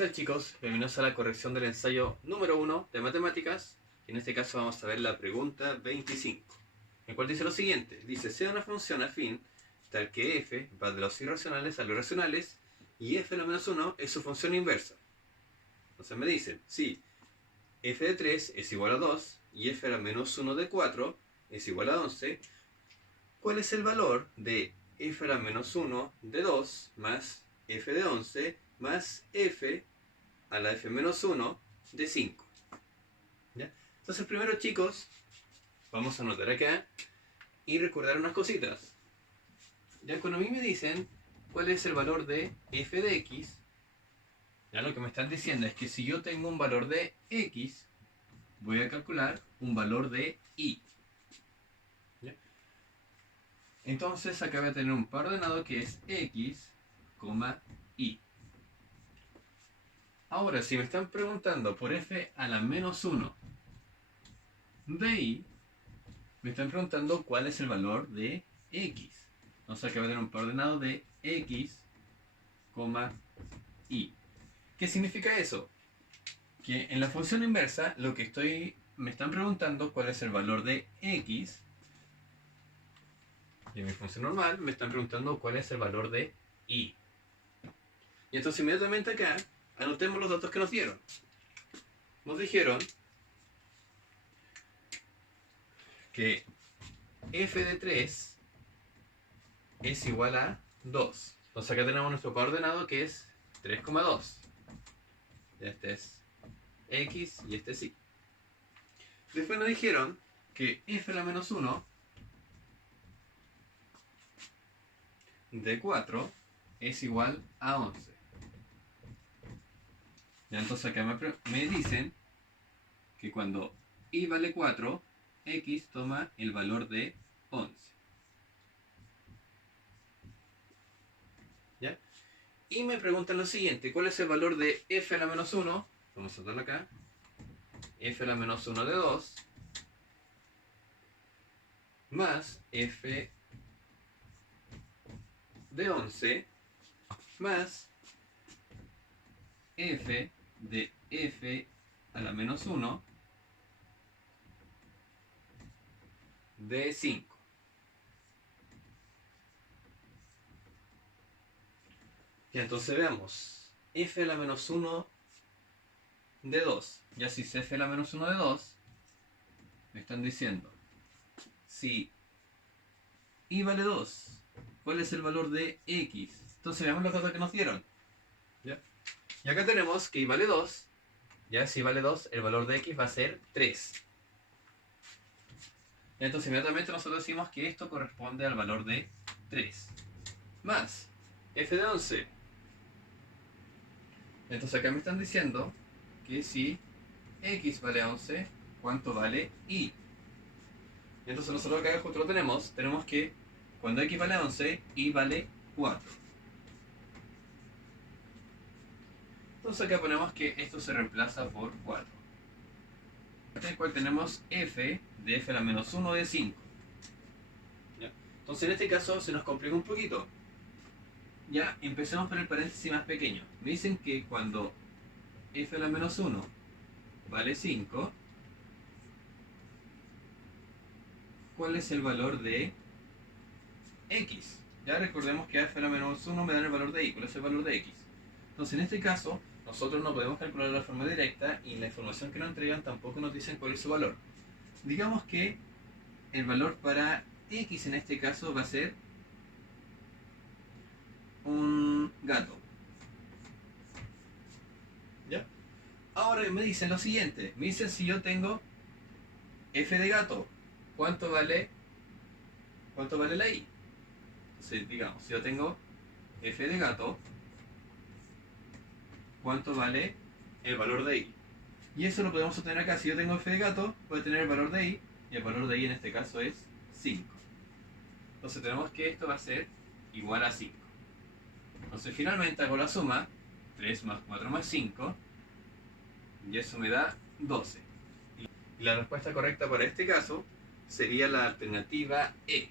tal, chicos? Bienvenidos a la corrección del ensayo número 1 de matemáticas. En este caso vamos a ver la pregunta 25, en cual dice lo siguiente. Dice, sea una función afín tal que f va de los irracionales a los racionales y f a la menos 1 es su función inversa. Entonces me dicen, si f de 3 es igual a 2 y f a la menos 1 de 4 es igual a 11, ¿cuál es el valor de f a la menos 1 de 2 más f de 11 más f a la f menos 1 de 5? ¿Ya? Entonces primero, chicos, vamos a anotar acá y recordar unas cositas. Ya cuando a mí me dicen cuál es el valor de f de x, ya lo que me están diciendo es que si yo tengo un valor de x, voy a calcular un valor de y. ¿Ya? Entonces acá voy a tener un par ordenado que es x, y. Ahora, si me están preguntando por f a la menos 1 de y, me están preguntando cuál es el valor de x. Entonces acá voy a tener un par ordenado de x, y. ¿Qué significa eso? Que en la función inversa me están preguntando cuál es el valor de x, y en mi función normal me están preguntando cuál es el valor de y. Y entonces inmediatamente acá anotemos los datos que nos dieron. Nos dijeron que f de 3 es igual a 2. Entonces acá tenemos nuestro par ordenado que es 3,2. Este es x y este es y. Después nos dijeron que f a la menos 1 de 4 es igual a 11. Ya, entonces acá me dicen que cuando y vale 4, x toma el valor de 11. ¿Ya? Y me preguntan lo siguiente, ¿cuál es el valor de f a la menos 1? Vamos a darlo acá. F a la menos 1 de 2 más f de 11 más f de f a la menos 1 de 5. Ya, entonces veamos. F a la menos 1 de 2. Ya si es f a la menos 1 de 2, me están diciendo, si y vale 2, ¿cuál es el valor de x? Entonces veamos los datos que nos dieron. ¿Ya? Y acá tenemos que y vale 2. Ya si vale 2, el valor de x va a ser 3. Y entonces inmediatamente nosotros decimos que esto corresponde al valor de 3. Más f de 11. Entonces acá me están diciendo que si x vale 11, ¿cuánto vale y? Entonces nosotros acá justo lo tenemos que cuando x vale 11, y vale 4. Entonces acá ponemos que esto se reemplaza por 4. En el cual tenemos f de f a la menos 1 de 5. ¿Ya? Entonces en este caso se nos complica un poquito. Ya, empecemos por el paréntesis más pequeño. Me dicen que cuando f a la menos 1 vale 5, ¿cuál es el valor de x? Ya recordemos que f a la menos 1 me dan el valor de y. ¿Cuál es el valor de x? Entonces en este caso, nosotros no podemos calcular de la forma directa y la información que nos entregan tampoco nos dicen cuál es su valor. Digamos que el valor para x en este caso va a ser un gato. ¿Ya? Ahora me dicen lo siguiente. Me dicen si yo tengo f de gato, ¿cuánto vale la y? Entonces digamos, si yo tengo f de gato, ¿cuánto vale el valor de y? Y eso lo podemos obtener acá. Si yo tengo f de gato, voy a tener el valor de y, y el valor de y en este caso es 5. Entonces tenemos que esto va a ser igual a 5. Entonces finalmente hago la suma, 3 más 4 más 5, y eso me da 12. Y la respuesta correcta para este caso sería la alternativa E.